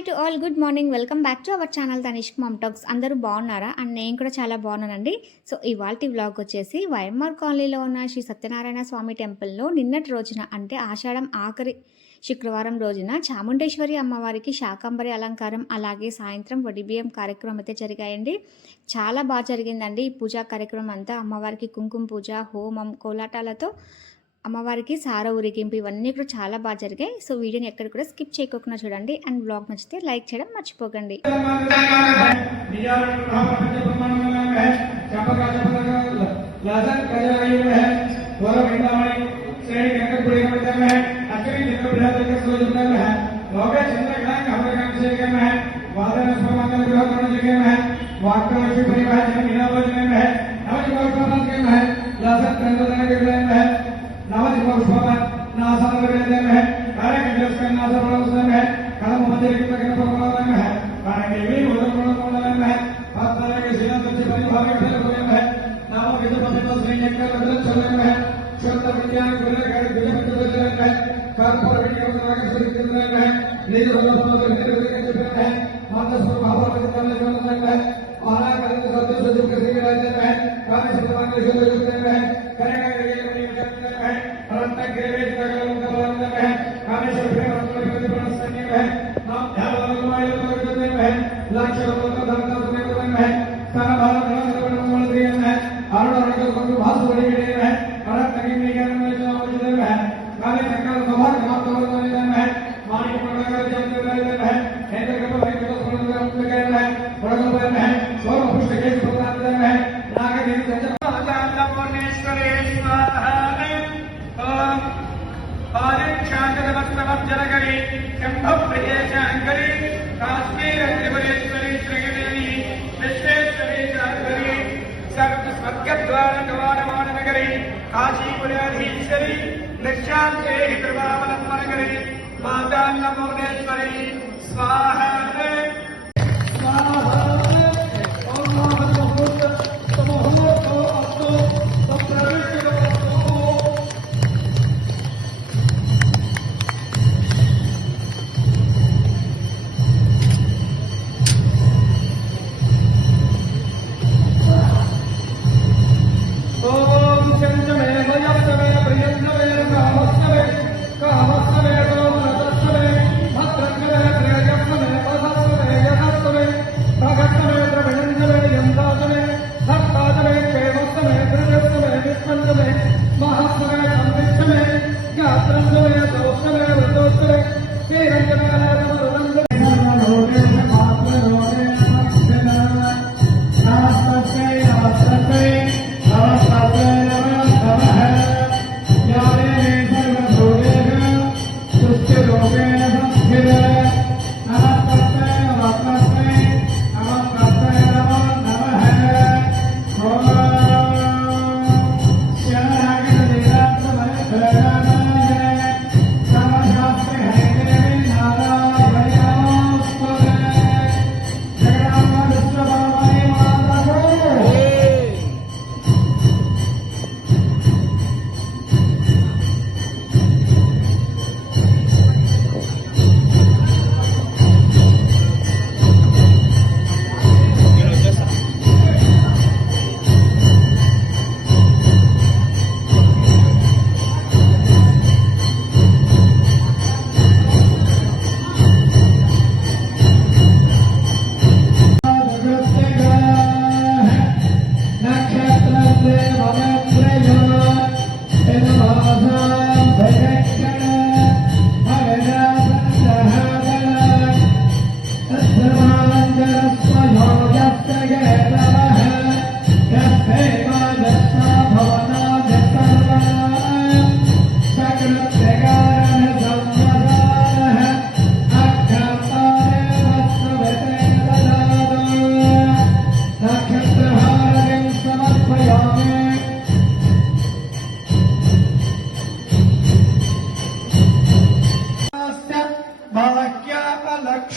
Hi to all good morning welcome back to our channel Tanishq mom talks అందరూ బాగున్నారా and నేను కూడా చాలా బాగున్నానండి సో ఇవాళ వ్లాగ్ వచ్చేసి వైఎంఆర్ కాలనీలో ఉన్న శ్రీ సత్యనారాయణ స్వామి టెంపుల్లో నిన్నటి రోజున అంటే ఆషాఢం ఆఖరి శుక్రవారం రోజున చాముండేశ్వరి అమ్మవారికి శాకంబరి అలంకారం అలాగే సాయంత్రం వడిబియ్యం కార్యక్రమం అయితే జరిగాయండి చాలా బాగా జరిగిందండి ఈ పూజా కార్యక్రమం అంతా అమ్మవారికి కుంకుమ పూజ హోమం కోలాటాలతో అమ్మవారికి సారా 우రికింప ఇవన్నీ కూడా చాలా బాజార్ గే సో వీడియోని ఎక్కడి కూడా స్కిప్ చేయకుండా చూడండి అండ్ బ్లాగ్ నచ్చితే లైక్ చేయడం మర్చిపోకండి నిలకల కదరాయి మేహ హోర విందమై శ్రేయ కనక పురేన మేహ అఖరి దిన పురేన క సయోజనత లహ్ లొగె చంద్ర కనాయ హవగన్ శ్రేయ కనహ వాదర సవంగల విహోన దికేనహ వాకర శి పరివాయ దికేనహ నమక బరసన కనహ లసత్ కనదనే దికేనహ नवदीप पुष्पम नासन वेदे में है कारण के देश का नास बड़ा उसने में है कर्म मंदिर के तक पर बड़ा में है कारण के वे उधर बड़ा बड़ा में है भक्त के सीना सच्चे परिभाग के लोग में है नाम के पति तो श्री एक का बदल चल रहे हैं स्वतः विज्ञान गुरु का गुरु के बदल है कर्म पर विज्ञान का गुरु के बदल है निज बदल पर निज के बदल है मानस पर भाव के बदल है महाराज करते सत्य सत्य के राजा है कार्य सत्य के सत्य है सारा भारत देश बड़े मोल दिए हैं अरुण अरुण के सब भाषा बड़ी भी दे हैं भारत तक नहीं कर रहे जो आप जिधर में हैं काले सरकार का बाहर काम तोड़ देने जा रहे हैं मारी पड़ा कर जब दे रहे दे हैं केंद्र के भाई को सुन कर हम कह रहे हैं बड़ा कपड़े रहे हैं और ऑफिस के प्रदान दे रहे हैं नागर दिन चर्चा आचार्य पुण्येश्वरेश्वर आदिक्षांगदवत्तवज्जनगरी शंभप्रिये चांगरी काशी काशीपुराधीश्वरी निशान्ते कृपावलम्बनकरी मातान्नपूर्णेश्वरी स्वाहा स्वाहा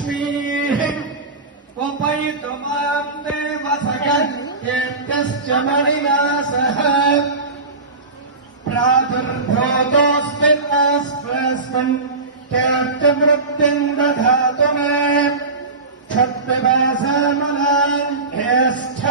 लक्ष्मीः उपयुतमां देवसगत्यश्च मणिनासः प्रादुर्भोतोऽस्मि अस्मस्मन् त्यात्यमृत्तिम् दधातु मे छद्विवासमनाष्ठ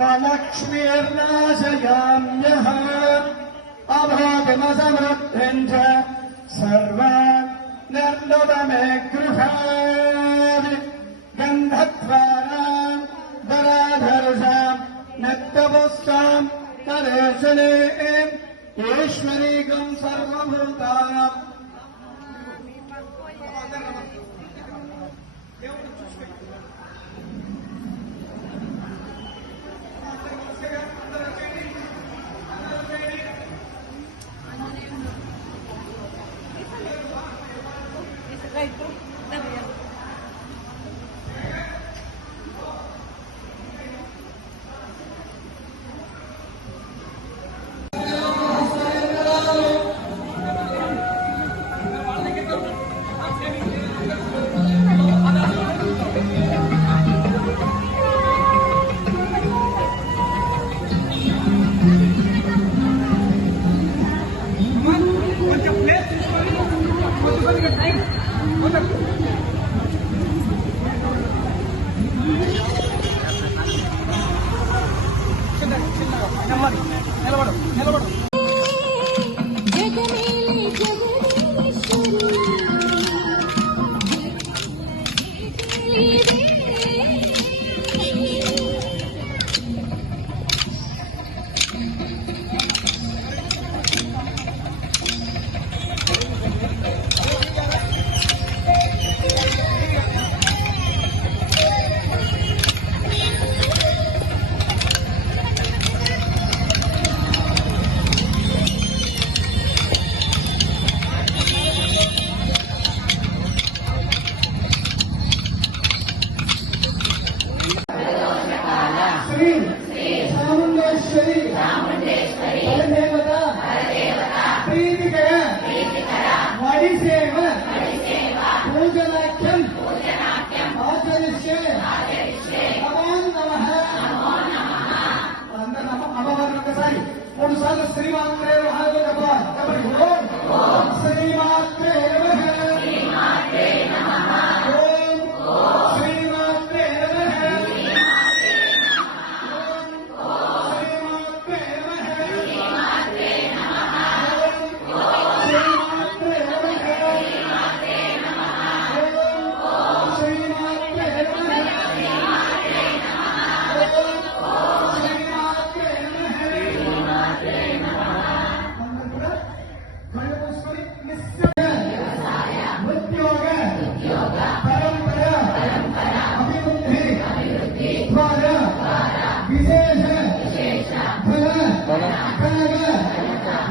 मलक्ष्मीर्नाशयाम्यः अभोगमसमृद्धिम् च सर्वा दण्डदमे गृहारि गन्धत्वानां दराधर्षां नक्तवस्तां करेशने ईश्वरीकं सर्वभूतानाम् श्रीमान तो श्रीमान श्रीमान श्रीमान श्रीमान श्रीमान श्रीमान श्रीमान श्रीमान श्रीमान श्रीमान श्रीमान श्रीमान श्रीमान श्रीमान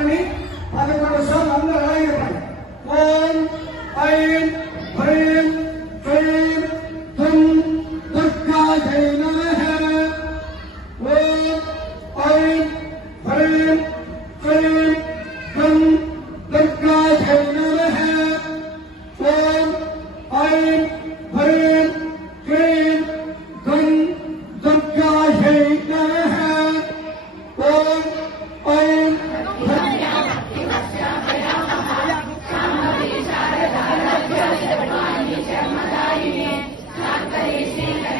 11 1000 राईड बाई 5 5 Amen.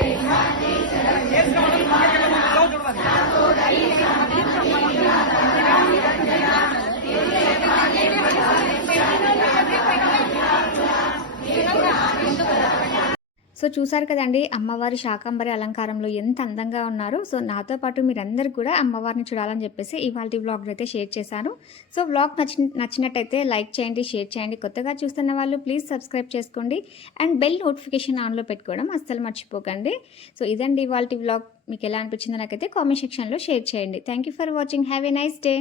సో చూసారు కదండి అమ్మవారి శాకంబరి అలంకారంలో ఎంత అందంగా ఉన్నారో సో నాతో పాటు మీరందరూ కూడా అమ్మవారిని చూడాలని చెప్పేసి ఇవాళ వ్లాగ్ అయితే షేర్ చేశాను సో వ్లాగ్ నచ్చి నచ్చినట్టయితే లైక్ చేయండి షేర్ చేయండి కొత్తగా చూస్తున్న వాళ్ళు ప్లీజ్ సబ్స్క్రైబ్ చేసుకోండి అండ్ బెల్ నోటిఫికేషన్ ఆన్లో పెట్టుకోవడం అస్సలు మర్చిపోకండి సో ఇదండి ఇవాళ వ్లాగ్ మీకు ఎలా అనిపించిందో నాకైతే కామెంట్ సెక్షన్లో షేర్ చేయండి thank you for watching have a nice day